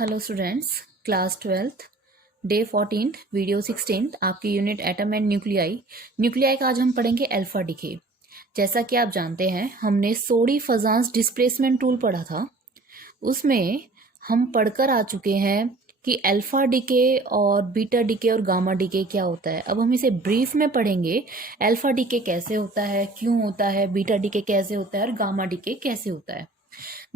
Hello students, class 12th day 14th video 16th आपकी unit atom and nuclei का आज हम पढ़ेंगे अल्फा डिके। जैसा कि आप जानते हैं हमने सोडी फजांस डिस्प्लेसमेंट रूल पढ़ा था। उसमें हम पढ़कर आ चुके हैं कि अल्फा डिके और बीटा डिके और गामा डिके क्या होता है। अब हम इसे ब्रीफ में पढ़ेंगे। अल्फा डिके कैसे होता है, क्यों होता है, बीटा डिके कैसे होता है और गामा डिके कैसे होता है।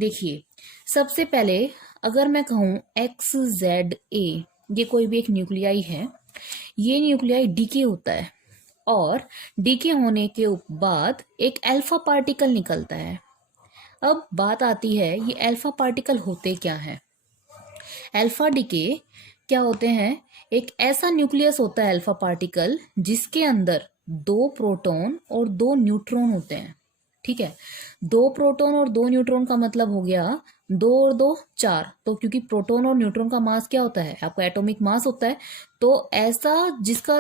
देखिए, सबसे पहले अगर मैं कहूं XZA, ये कोई भी एक न्यूक्लियाई है। ये न्यूक्लियाई डीके होता है और डीके होने के बाद एक अल्फा पार्टिकल निकलता है। अब बात आती है ये अल्फा पार्टिकल होते क्या हैं। अल्फा डीके क्या होते हैं, एक ऐसा न्यूक्लियस होता है अल्फा पार्टिकल जिसके अंदर 2 प्रोटॉन और 2 न्यूट्रॉन होते हैं। ठीक है, 2 प्रोटॉन और 2 न्यूट्रॉन का मतलब हो गया 2 और 2 4। तो क्योंकि प्रोटॉन और न्यूट्रॉन का मास क्या होता है, आपका एटॉमिक मास होता है। तो ऐसा जिसका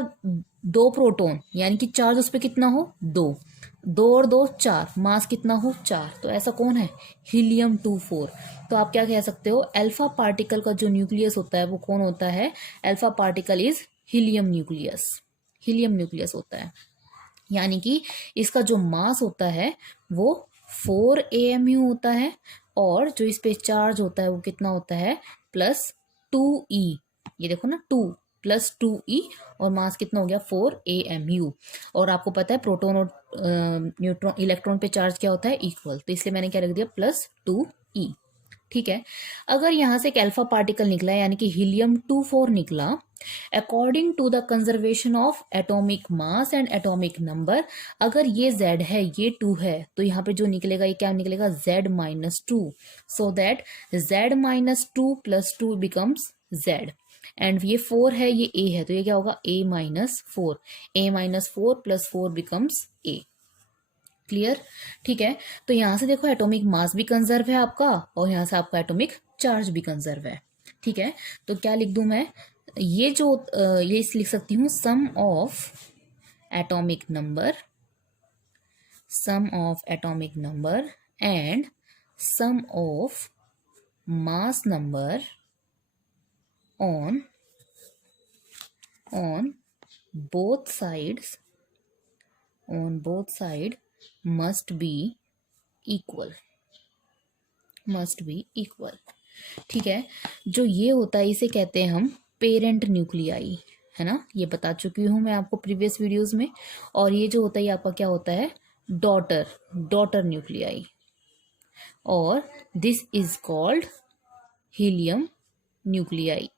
2 प्रोटॉन यानी कि चार्ज उस पर कितना हो 2, 2 और 2 4, मास कितना हो 4। तो ऐसा कौन है, हीलियम 24। तो आप क्या कह सकते हो, अल्फा पार्टिकल का जो न्यूक्लियस होता है वो कौन होता है, alpha particle is helium nucleus. Helium nucleus होता है, यानी कि इसका जो मास होता है वो 4 AMU होता है और जो इस पे चार्ज होता है वो कितना होता है +2E। ये देखो ना, 2 +2E और मास कितना हो गया 4 AMU। और आपको पता है प्रोटॉन और न्यूट्रॉन इलेक्ट्रॉन पे चार्ज क्या होता है इक्वल, तो इसलिए मैंने क्या रख दिया +2E। ठीक है, अगर यहां से एक अल्फा पार्टिकल निकला यानी कि हीलियम 24 निकला, according to the conservation of atomic mass and atomic number, अगर ये Z है ये 2 है तो यहाँ पे जो निकलेगा ये क्या निकलेगा Z-2। So that Z-2 + 2 becomes Z। And ये 4 है ये A है तो ये क्या होगा A-4। A-4 + 4 becomes A। Clear. ठीक है, तो यहां से देखो एटॉमिक मास भी कंजर्व है आपका और यहां से आपका एटॉमिक चार्ज भी कंजर्व है। ठीक है, तो क्या लिख दूं मैं, ये जो ये लिख सकती हूं sum of atomic number, sum of atomic number and sum of mass number on both sides must be equal, must be equal। ठीक है, जो ये होता है इसे कहते हैं हम पेरेंट न्यूक्लियाई, है ना, ये बता चुकी हूं मैं आपको प्रीवियस वीडियोस में। और ये जो होता है ये आपका क्या होता है डॉटर न्यूक्लियाई, और this is called helium nuclei,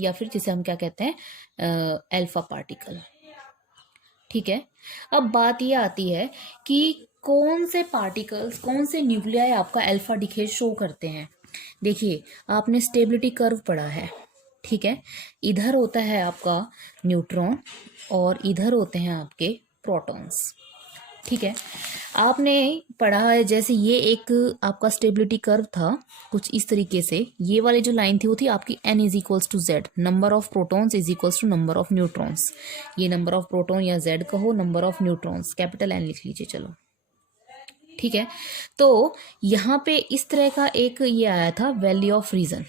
या फिर जिसे हम क्या कहते हैं अल्फा पार्टिकल। ठीक है, अब बात ये आती है कि कौन से पार्टिकल्स, कौन से न्यूक्लियाई आपका अल्फा डिके शो करते हैं। देखिए, आपने स्टेबिलिटी कर्व पढ़ा है। ठीक है, इधर होता है आपका न्यूट्रॉन और इधर होते हैं आपके प्रोटॉन्स। ठीक है, आपने पढ़ा है जैसे ये एक आपका स्टेबिलिटी कर्व था कुछ इस तरीके से। ये वाली जो लाइन थी वो थी आपकी N = Z, number of protons = number of neutrons. ये नंबर ऑफ प्रोटॉन या Z कहो, number of neutrons capital N लिख लीजिए। चलो ठीक है, तो यहाँ पे इस तरह का एक ये आया था वैल्यू ऑफ रीजन।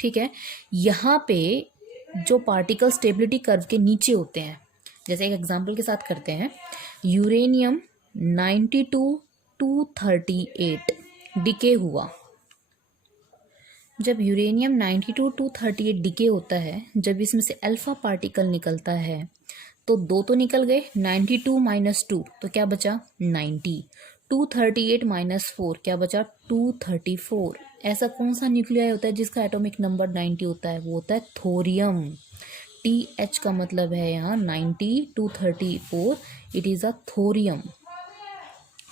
ठीक है, यहाँ पे जो पार्टिकल स्टेबिलिटी कर्व के नीचे होते हैं, जैसे एक एग्जांपल के साथ करते हैं, यूरेनियम 92-238 डिके हुआ। जब यूरेनियम 92-238 डिके होता है, जब इसमें से अल्फा पार्टिकल निकलता है तो 2 तो निकल गए, 92 - 2 तो क्या बचा 90, 238 - 4 क्या बचा 234। ऐसा कौन सा न्यूक्लियाई होता है जिसका एटॉमिक नंबर 90 होता है, वो होता है थोरियम। TH का मतलब है यहाँ 90 234, इट इज अ थोरियम।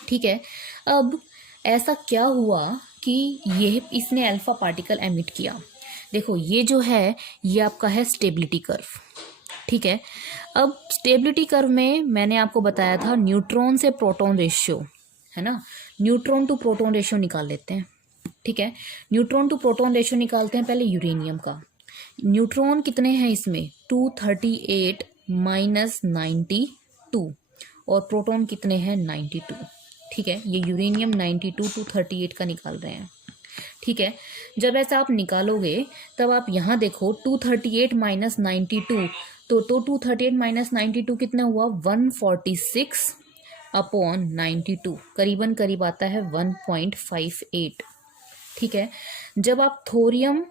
ठीक है, अब ऐसा क्या हुआ कि ये इसने अल्फा पार्टिकल एमिट किया। देखो ये जो है ये आपका है स्टेबिलिटी कर्व। ठीक है, अब स्टेबिलिटी कर्व में मैंने आपको बताया था न्यूट्रॉन से प्रोटॉन रेशियो, है ना, न्यूट्रॉन टू प्रोटॉन रेशियो निकाल लेते हैं। ठीक है, न्यूट्रॉन टू प्रोटॉन रेशियो निकालते हैं पहले यूरेनियम का। न्यूट्रॉन कितने हैं इसमें 238 - 92 और प्रोटॉन कितने हैं 92। ठीक है, ये यूरेनियम 92 238 का निकाल रहे हैं। ठीक है, जब ऐसा आप निकालोगे तब आप यहाँ देखो 238 माइनस 92, तो 238 माइनस 92 कितना हुआ 146 अपॉन 92, करीबन करीब आता है 1.58। ठीक है, जब आप थोरियम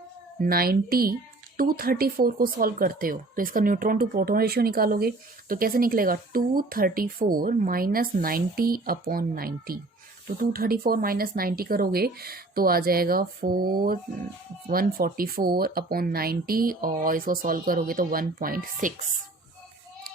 234 को सॉल्व करते हो तो इसका न्यूट्रॉन टू प्रोटॉन रेशियो निकालोगे तो कैसे निकलेगा 234 माइनस 90 अपॉन 90, तो 234 माइनस 90 करोगे तो आ जाएगा 144 अपॉन 90 और इसको सॉल्व करोगे तो 1.6।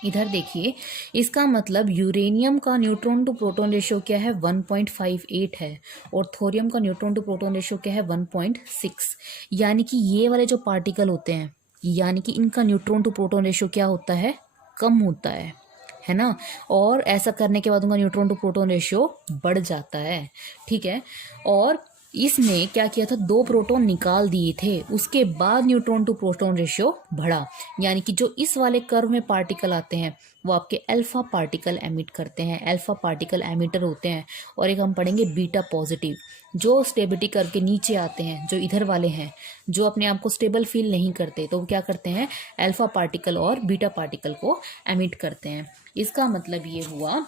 इधर देखिए, इसका मतलब यूरेनियम का न्यूट्रॉन टू प्रोटॉन रेशियो क्या है 1.58 है और थोरियम का न्यूट्रॉन टू प्रोटॉन रेशियो क्या है 1.6। यानी कि ये वाले जो पार्टिकल होते हैं, यानी कि इनका न्यूट्रॉन टू प्रोटॉन रेशियो क्या होता है, कम होता है ना। और ऐसा करने के बाद उनका न्यूट्रॉन टू प्रोटॉन रेशियो बढ़ जाता है। ठीक है, और इसने क्या किया था, 2 प्रोटॉन निकाल दिए थे, उसके बाद न्यूट्रॉन टू प्रोटॉन रेशियो बढ़ा। यानी कि जो इस वाले कर्व में पार्टिकल आते हैं वो आपके अल्फा पार्टिकल एमिट करते हैं, अल्फा पार्टिकल एमिटर होते हैं। और एक हम पढ़ेंगे बीटा पॉजिटिव, जो स्टेबिलिटी कर्व के नीचे आते हैं, जो इधर वाले हैं, जो अपने आप को स्टेबल फील नहीं करते, तो वो क्या करते हैं, अल्फा पार्टिकल और बीटा पार्टिकल को एमिट करते हैं। इसका मतलब ये हुआ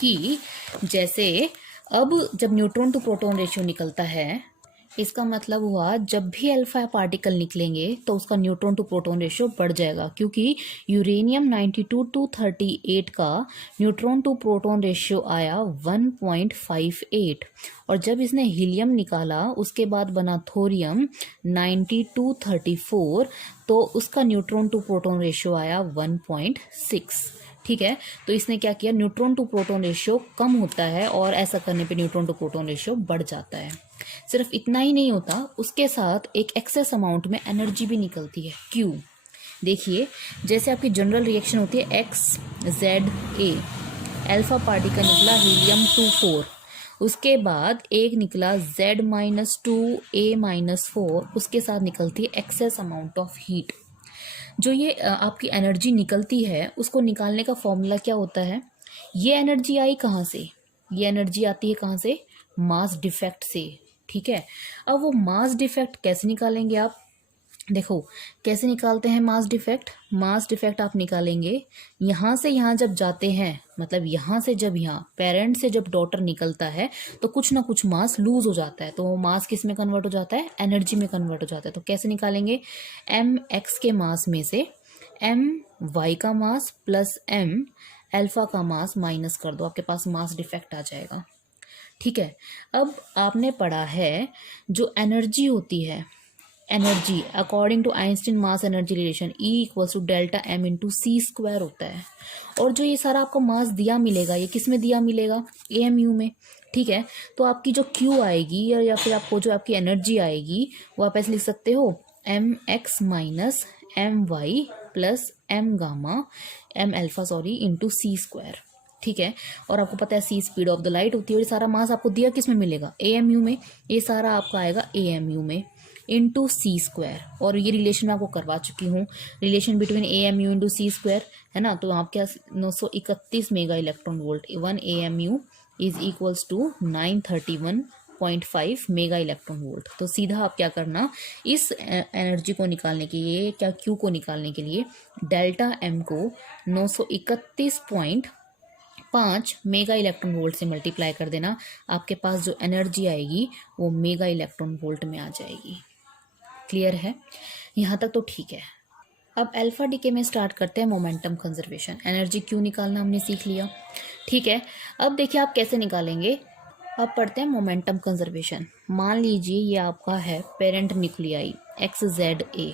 कि जैसे अब जब न्यूट्रॉन टू प्रोटॉन रेशियो निकलता है, इसका मतलब हुआ जब भी अल्फा पार्टिकल निकलेंगे तो उसका न्यूट्रॉन टू प्रोटॉन रेशियो बढ़ जाएगा, क्योंकि यूरेनियम 92-238 का न्यूट्रॉन टू प्रोटॉन रेशियो आया 1.58 और जब इसने हीलियम निकाला उसके बाद बना थोरियम 92-34 तो उसका न्यूट्रॉन टू प्रोटॉन रेशियो आया 1.6। ठीक है, तो इसने क्या किया, न्यूट्रॉन टू प्रोटॉन रेशियो कम होता है और ऐसा करने पे न्यूट्रॉन टू प्रोटॉन रेशियो बढ़ जाता है। सिर्फ इतना ही नहीं होता, उसके साथ एक एक्सेस अमाउंट में एनर्जी भी निकलती है। क्यों? देखिए, जैसे आपकी जनरल रिएक्शन होती है XZA, अल्फा पार्टिकल निकला हीलियम-24, उसके बाद एक निकला Z-2A-4, उसके साथ निकलती है एक्सेस अमाउंट ऑफ हीट। जो ये आपकी एनर्जी निकलती है उसको निकालने का फॉर्मूला क्या होता है, ये एनर्जी आई कहाँ से, ये एनर्जी आती है कहाँ से, मास डिफेक्ट से। ठीक है, अब वो मास डिफेक्ट कैसे निकालेंगे आप, देखो कैसे निकालते हैं मास डिफेक्ट। मास डिफेक्ट आप निकालेंगे यहाँ से यहाँ जब जाते हैं, मतलब यहाँ से जब यहाँ पेरेंट से जब डॉटर निकलता है तो कुछ ना कुछ मास लूज हो जाता है, तो वो मास किस में कन्वर्ट हो जाता है, एनर्जी में कन्वर्ट हो जाता है। तो कैसे निकालेंगे, mx के मास में से my का मास प्लस m अल्फा का मास माइनस कर दो, आपके पास मास डिफेक्ट आ जाएगा। ठीक है, अब आपने पढ़ा है जो एनर्जी होती है, energy according to Einstein mass energy relation E equals to delta M into C² होता है। और जो ये सारा आपको मास दिया मिलेगा, ये किस में दिया मिलेगा, AMU में। ठीक है, तो आपकी जो Q आएगी या फिर आपको जो आपकी एनर्जी आएगी वो आप ऐसे लिख सकते हो mx minus my plus m alpha into C²। ठीक है, और आपको पता है C speed of the light होती है, और ये सारा मास आपको दिया किस में मिलेगा, AMU में। ये सारा आपका आएगा AMU में इंटू C², और ये रिलेशन मैं आपको करवा चुकी हूँ, relation between AMU into C² है ना। तो आपके 931 mega electron volt 1 AMU is equals to 931.5 mega electron volt. तो सीधा आप क्या करना, इस एनर्जी को निकालने के लिए, क्या Q को निकालने के लिए डेल्टा M को 931.5 मेगा इलेक्ट्रॉन वोल्ट से मल्टीप्लाई कर देना, आपके पास जो एनर्जी आएगी वो मेगा इलेक्ट्रॉन वोल्ट में आ जाएगी। क्लियर है, यहाँ तक तो ठीक है। अब अल्फा डीके में स्टार्ट करते हैं मोमेंटम कंजर्वेशन। एनर्जी क्यों निकालना हमने सीख लिया। ठीक है, अब देखिए आप कैसे निकालेंगे। अब पढ़ते हैं मोमेंटम कंजर्वेशन। मान लीजिए ये आपका है पेरेंट न्यूक्लियाई XZA,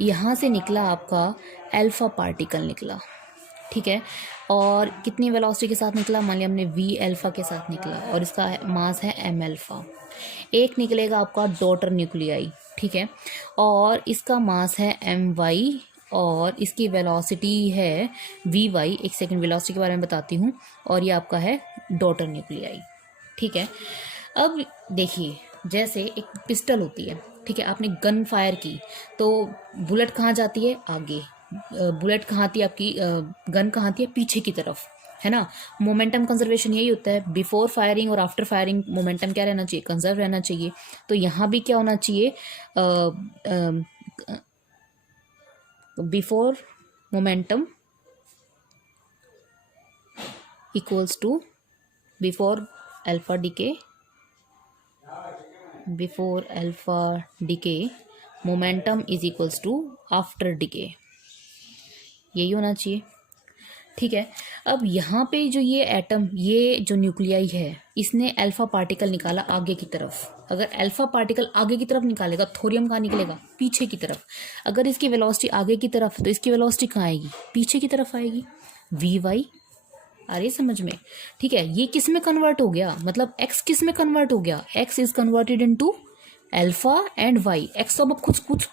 यहाँ से निकला आपका अल्फा पार्टिकल निकला। ठीक है, और कितनी वेलोसिटी के साथ निकला, मान लिया हमने V अल्फा के साथ निकला और इसका मास है m अल्फा। एक निकलेगा आपका डॉटर न्यूक्लियाई, ठीक है, और इसका मास है my और इसकी वेलोसिटी है Vy। एक सेकंड वेलोसिटी के बारे में बताती हूँ। और ये आपका है डॉटर न्यूक्लियाई। ठीक है, अब देखिए जैसे एक पिस्टल होती है, ठीक है, आपने गन फायर की तो बुलेट कहाँ जाती है, आगे। बुलेट कहाँ आती है आपकी, गन कहाँ आती है, पीछे की तरफ, है ना। मोमेंटम कंजर्वेशन यही होता है, बिफोर फायरिंग और आफ्टर फायरिंग मोमेंटम क्या रहना चाहिए, कंजर्व रहना चाहिए। तो यहाँ भी क्या होना चाहिए, before momentum equals to before alpha decay, before alpha decay momentum is equals to after decay, यही होना चाहिए। ठीक है। अब यहाँ पे जो ये एटम, ये जो न्यूक्लियाई है, इसने अल्फा पार्टिकल निकाला आगे की तरफ। अगर अल्फा पार्टिकल आगे की तरफ निकालेगा, थोरियम कहाँ निकलेगा, पीछे की तरफ। अगर इसकी वेलोसिटी आगे की तरफ, तो इसकी वेलोसिटी कहाँ आएगी, पीछे की तरफ आएगी, वी वाई। आ रही समझ में। ठीक है। ये किस में कन्वर्ट हो गया, मतलब एक्स किस में कन्वर्ट हो गया, X is converted into alpha and Y. X तो अब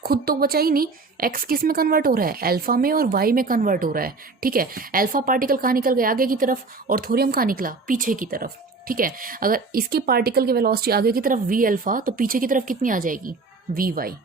खुद तो बचा ही नहीं, एक्स किस में कन्वर्ट हो रहा है, अल्फा में और वाई में कन्वर्ट हो रहा है। ठीक है। अल्फा पार्टिकल कहाँ निकल गया, आगे की तरफ, और थोरियम कहाँ निकला, पीछे की तरफ। ठीक है। अगर इसकी पार्टिकल की वेलोसिटी आगे की तरफ वी अल्फा, तो पीछे की तरफ कितनी आ जाएगी, वी वाई।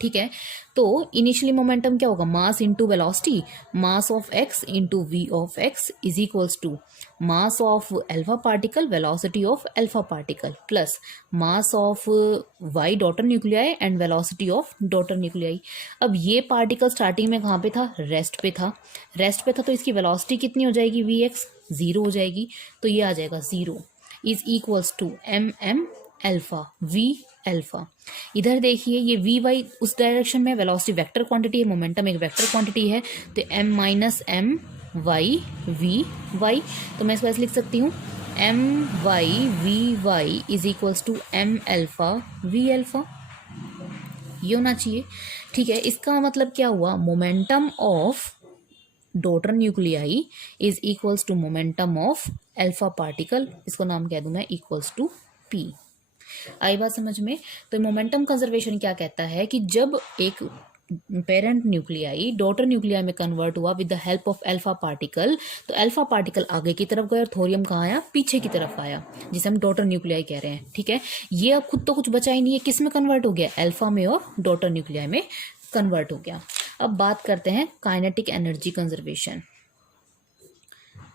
ठीक है। तो इनिशियली मोमेंटम क्या होगा, mass into velocity, mass of X into v of X is equals to mass of alpha particle, velocity of alpha particle, plus mass of Y daughter nuclei and velocity of daughter nuclei. अब ये particle starting में कहाँ पे था, rest पे था। Rest पे था तो इसकी वेलोसिटी कितनी हो जाएगी, वी एक्स, जीरो हो जाएगी। तो ये आ जाएगा zero is equals to m m alpha v alpha. इधर देखिए ये वी वाई उस डायरेक्शन में वेलोसिटी वेक्टर क्वांटिटी है, मोमेंटम एक वेक्टर क्वांटिटी है, तो m minus m Y v Y. तो मैं इसको ऐसे लिख सकती हूँ, m Y v Y is equals to m alpha v alpha, ये होना चाहिए। ठीक है। इसका मतलब क्या हुआ, momentum of daughter nuclei is equals to momentum of alpha particle, इसको नाम कह दूं मैं इक्वल्स टू पी। आई बात समझ में। तो मोमेंटम कंजर्वेशन क्या कहता है कि जब एक पेरेंट न्यूक्लियाई डॉटर न्यूक्लियाई में कन्वर्ट हुआ with the help of alpha particle, तो अल्फा पार्टिकल आगे की तरफ गया और थोरियम कहाँ आया, पीछे की तरफ आया, जिसे हम डॉटर न्यूक्लियाई कह रहे हैं। ठीक है। ये अब खुद तो कुछ बचा ही नहीं है, किस में कन्वर्ट हो गया, अल्फा में और डॉटर न्यूक्लियाई में कन्वर्ट हो गया। अब बात करते हैं kinetic energy conservation.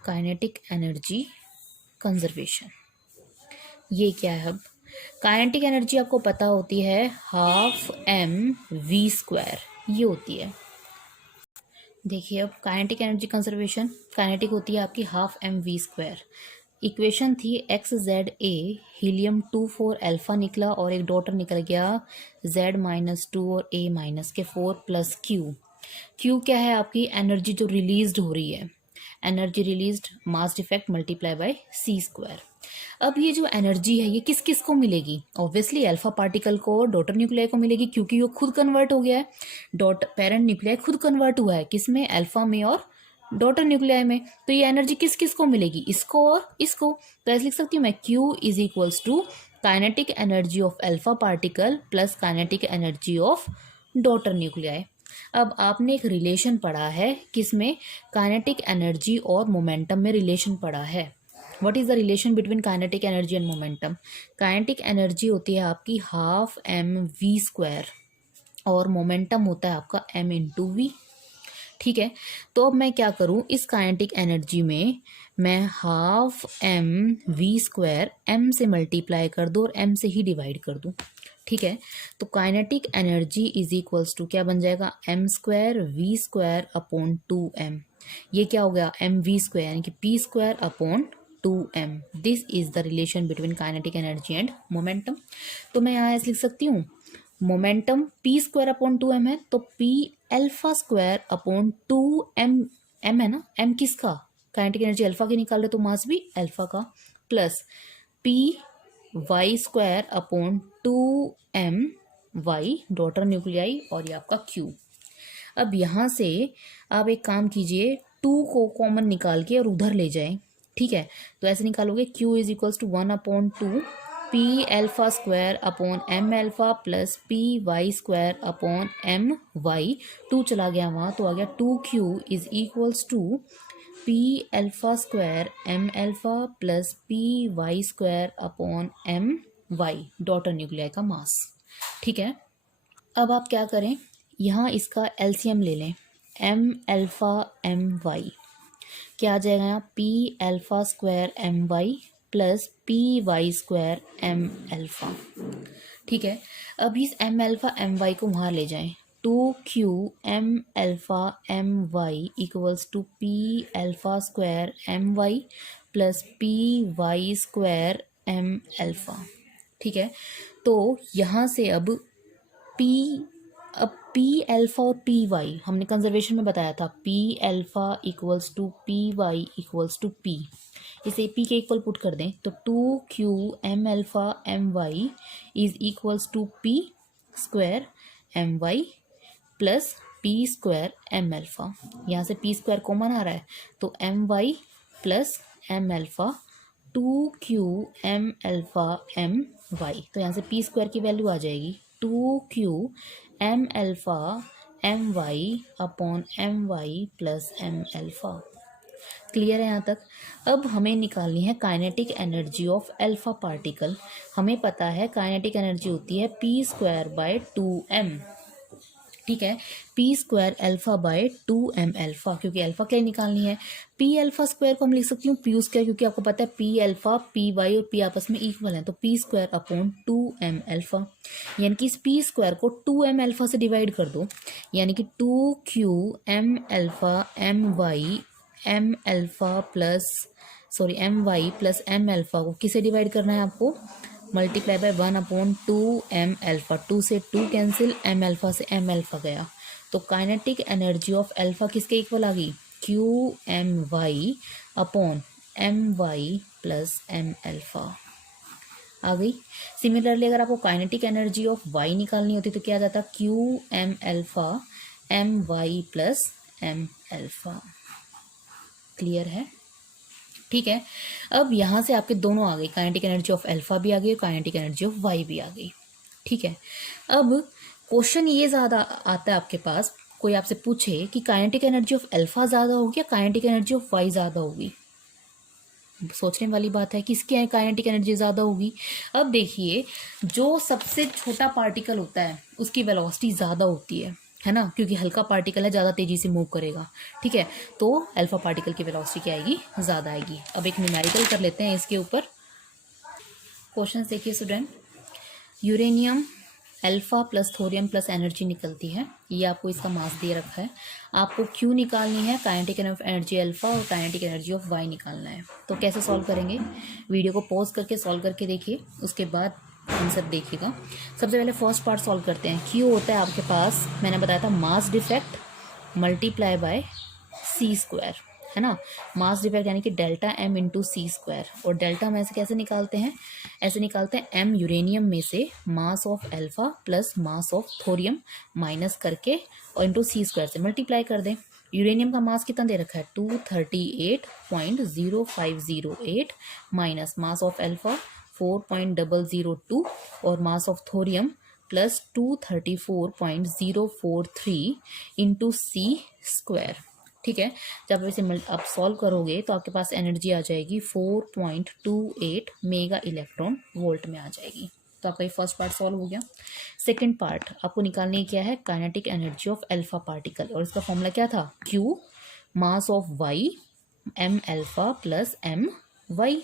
Kinetic energy conservation ये क्या है। अब काइनेटिक एनर्जी आपको पता होती है हाफ एम वी स्क्वायर, ये होती है। देखिए अब काइनेटिक एनर्जी कंजर्वेशन, काइनेटिक होती है आपकी half M we square. Equation थी X Z A, helium 2 4 alpha निकला और एक डॉटर निकल गया जेड -2 और ए माइनस के 4 प्लस क्यू। क्यू क्या है, आपकी एनर्जी जो रिलीज्ड हो रही है, energy released mass defect multiply by C square. अब ये जो एनर्जी है ये किस किस को मिलेगी, ऑब्वियसली अल्फा पार्टिकल को और डॉटर न्यूक्लियाई को मिलेगी, क्योंकि वो खुद कन्वर्ट हो गया है। पेरेंट न्यूक्लियाई खुद कन्वर्ट हुआ है किस में, अल्फा में और डॉटर न्यूक्लियाई में। तो ये एनर्जी किस किस को मिलेगी, इसको और इसको। तो ऐसे लिख सकती हूँ मैं, Q is equals to kinetic energy of alpha particle plus kinetic energy of daughter nuclei. अब आपने एक रिलेशन पढ़ा है किसमें, काइनेटिक एनर्जी और मोमेंटम में रिलेशन पढ़ा है। What is the relation between kinetic energy and momentum. Kinetic energy होती है आपकी हाफ एम वी स्क्वायर और मोमेंटम होता है आपका m इंटू वी। ठीक है। तो अब मैं क्या करूं, इस काइनेटिक एनर्जी में मैं half M we square M से मल्टीप्लाई कर दूं और m से ही डिवाइड कर दूं। ठीक है। तो kinetic energy is equals to क्या बन जाएगा, m square V square upon 2m। ये क्या हो गया, m वी स्क्वायर यानी कि p square upon 2m। This is the relation between kinetic energy and momentum. तो मैं यहाँ ऐसे लिख सकती हूँ, momentum p square upon 2m है, तो p alpha square upon 2m, m है ना, m किसका, काइनेटिक एनर्जी अल्फा की निकाल रहे तो मास भी अल्फा का, plus p Y square upon 2m Y daughter nuclei और ये आपका q। अब यहाँ से आप एक काम कीजिए, 2 को कॉमन निकाल के और उधर ले जाएं। ठीक है। तो ऐसे निकालोगे, Q is equals to 1/2 P alpha square upon M alpha plus P Y square upon M Y. 2 चला गया वहाँ तो आ गया 2Q is equals to P alpha square M alpha plus P Y square upon M Y daughter nuclei का mass. ठीक है। अब आप क्या करें, यहाँ इसका एलसीएम ले लें, एम अल्फा एम वाई। क्या आ जाएगा यहाँ, P alpha square M Y plus P Y square M alpha. ठीक है, अब इस एम अल्फा एम वाई को वहाँ ले जाएं, 2q M alpha M Y equals to P alpha square M Y plus P Y square M alpha. ठीक है, तो यहाँ से अब पी अल्फा और पी वाई हमने कंजर्वेशन में बताया था, P alpha equals to P Y equals to P, इसे पी के इक्वल पुट कर दें तो 2q M alpha M Y is equals to P square M Y plus P square M alpha. यहाँ से पी स्क्वायर कॉमन आ रहा है तो M Y plus M alpha 2q M alpha M Y, तो यहाँ से पी स्क्वायर की वैल्यू आ जाएगी 2q M alpha M Y upon M Y plus M alpha. Clear है यहाँ तक। अब हमें निकालनी है kinetic energy of alpha particle. हमें पता है काइनेटिक एनर्जी होती है पी स्क्वायर बाय 2m। ठीक है, P square alpha by 2m alpha, क्योंकि अल्फा क्या निकालनी है, पी अल्फा स्क्वायर को हम लिख सकती हूँ पी स्क्वायर, क्योंकि आपको पता है पी अल्फा पी वाई और पी आपस में इक्वल है, तो P square upon 2m alpha, यानी कि इस पी स्क्वायर को 2m अल्फा से डिवाइड कर दो, यानी कि 2q m alpha m Y M alpha plus M Y plus M alpha को किसे डिवाइड करना है आपको, मल्टीप्लाई बाय 1/2m अल्फा, 2 से 2 कैंसिल, एम अल्फा से एम अल्फा गया, तो काइनेटिक एनर्जी ऑफ अल्फा किसके इक्वल आ गई, Q m Y upon M Y plus M alpha आ गई। सिमिलरली अगर आपको काइनेटिक एनर्जी ऑफ वाई निकालनी होती तो क्या आ जाता, Q M alpha M Y plus M alpha. Clear है। ठीक है, अब यहाँ से आपके दोनों आ गई, काइनेटिक एनर्जी ऑफ अल्फा भी आ गई और काइनेटिक एनर्जी ऑफ वाई भी आ गई। ठीक है, अब क्वेश्चन ये ज़्यादा आता है आपके पास, कोई आपसे पूछे कि काइनेटिक एनर्जी ऑफ अल्फा ज़्यादा होगी या काइनेटिक एनर्जी ऑफ वाई ज़्यादा होगी, सोचने वाली बात है, किसकी काइनेटिक एनर्जी ज़्यादा होगी। अब देखिए, जो सबसे छोटा पार्टिकल होता है उसकी वेलोसिटी ज़्यादा होती है ना, क्योंकि हल्का पार्टिकल है, ज़्यादा तेज़ी से मूव करेगा। ठीक है, तो अल्फा पार्टिकल की वेलोसिटी क्या आएगी, ज़्यादा आएगी। अब एक न्यूमेरिकल कर लेते हैं इसके ऊपर। क्वेश्चन देखिए student, uranium alpha plus thorium plus energy निकलती है, ये आपको इसका मास दे रखा है, आपको क्यू निकालनी है, काइनेटिक एनर्जी अल्फा और काइनेटिक एनर्जी ऑफ वाई निकालना है। तो कैसे सॉल्व करेंगे, वीडियो को पॉज करके सॉल्व करके देखिए, उसके बाद आंसर देखिएगा। सबसे पहले फर्स्ट पार्ट सॉल्व करते हैं। क्यू होता है आपके पास, मैंने बताया था mass defect multiply by C square, है ना, मास डिफेक्ट यानी कि delta M into C square, और डेल्टा में ऐसे कैसे निकालते हैं, ऐसे निकालते हैं एम यूरेनियम में से मास of alpha plus mass of thorium minus करके और इंटू सी स्क्वायर से मल्टीप्लाई कर दें। यूरेनियम का मास कितना दे रखा है 238.0508 माइनस मास ऑफ अल्फा 4.002 और mass of thorium plus 234.043 into C square. ठीक है, जब इसे आप सॉल्व करोगे तो आपके पास एनर्जी आ जाएगी 4.28 मेगा इलेक्ट्रॉन वोल्ट में आ जाएगी। तो आपका ये फर्स्ट पार्ट सॉल्व हो गया। सेकंड पार्ट आपको निकालने क्या है, kinetic energy of alpha particle, और इसका फॉर्मूला क्या था, Q mass of Y M alpha plus M Y.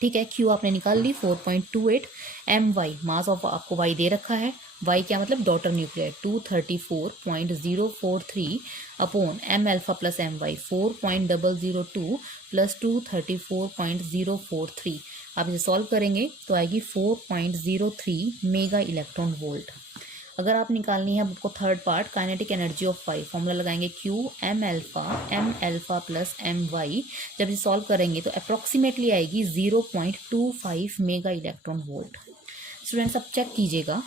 ठीक है, क्यू आपने निकाल ली 4.28, एम वाई मास ऑफ आपको वाई दे रखा है, वाई क्या मतलब daughter nuclear 234.043 upon M alpha plus M Y 4.002 plus 234.043। आप इसे सॉल्व करेंगे तो आएगी 4.03 मेगा इलेक्ट्रॉन वोल्ट। अगर आप निकालनी है आपको third part kinetic energy of Y, formula लगाएंगे Q M alpha plus M Y, जब इसे सॉल्व करेंगे तो अप्रॉक्सीमेटली आएगी 0.25 मेगा इलेक्ट्रॉन वोल्ट। स्टूडेंट्स अब चेक कीजिएगा,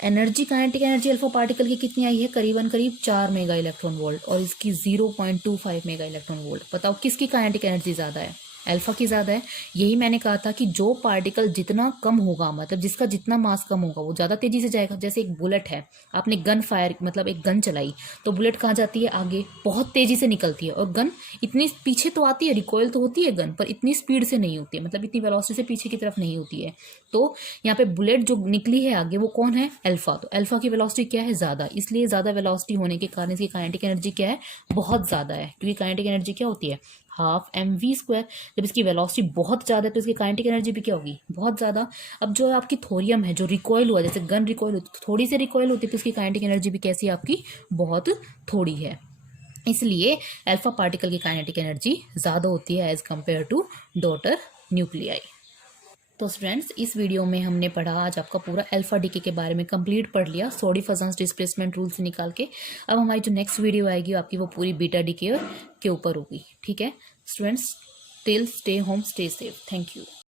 energy kinetic energy alpha particle की कितनी आई है, करीबन 4 मेगा इलेक्ट्रॉन वोल्ट, और इसकी 0.25 मेगा इलेक्ट्रॉन वोल्ट। बताओ किसकी काइनेटिक एनर्जी ज़्यादा है, अल्फा की ज़्यादा है। यही मैंने कहा था कि जो पार्टिकल जितना कम होगा, मतलब जिसका जितना मास कम होगा, वो ज़्यादा तेज़ी से जाएगा। जैसे एक बुलेट है, आपने गन फायर मतलब एक गन चलाई, तो बुलेट कहाँ जाती है? आगे, बहुत तेज़ी से निकलती है। और गन इतनी पीछे तो आती है, रिकॉयल तो होती है गन, पर इतनी स्पीड से नहीं होती है, मतलब इतनी वेलोसिटी से पीछे की तरफ नहीं होती है। तो यहाँ पे बुलेट जो निकली है आगे, वो कौन है? अल्फा। तो अल्फा की वेलोसिटी क्या है? ज़्यादा। इसलिए ज़्यादा वेलोसिटी होने के कारण इसकी काइनेटिक एनर्जी क्या है? बहुत ज़्यादा है। क्योंकि काइनेटिक एनर्जी क्या होती है? Half M we square. जब इसकी वेलोसिटी बहुत ज़्यादा है तो इसकी काइनेटिक एनर्जी भी क्या होगी? बहुत ज़्यादा। अब जो आपकी थोरियम है, जो रिकॉयल हुआ, जैसे गन रिकॉयल होती है, थोड़ी सी रिकॉयल होती है, तो इसकी काइनेटिक एनर्जी भी कैसी है आपकी? बहुत थोड़ी है। इसलिए अल्फा पार्टिकल की काइनेटिक एनर्जी ज़्यादा होती है as compare to daughter nuclei. तो फ्रेंड्स, इस वीडियो में हमने पढ़ा आज आपका पूरा अल्फा डीके के बारे में कंप्लीट पढ़ लिया, सोडी फजांस डिस्प्लेसमेंट रूल से निकाल के। अब हमारी जो नेक्स्ट वीडियो आएगी आपकी वो पूरी बीटा डीके के ऊपर होगी। ठीक है students, till stay home, stay safe. Thank you.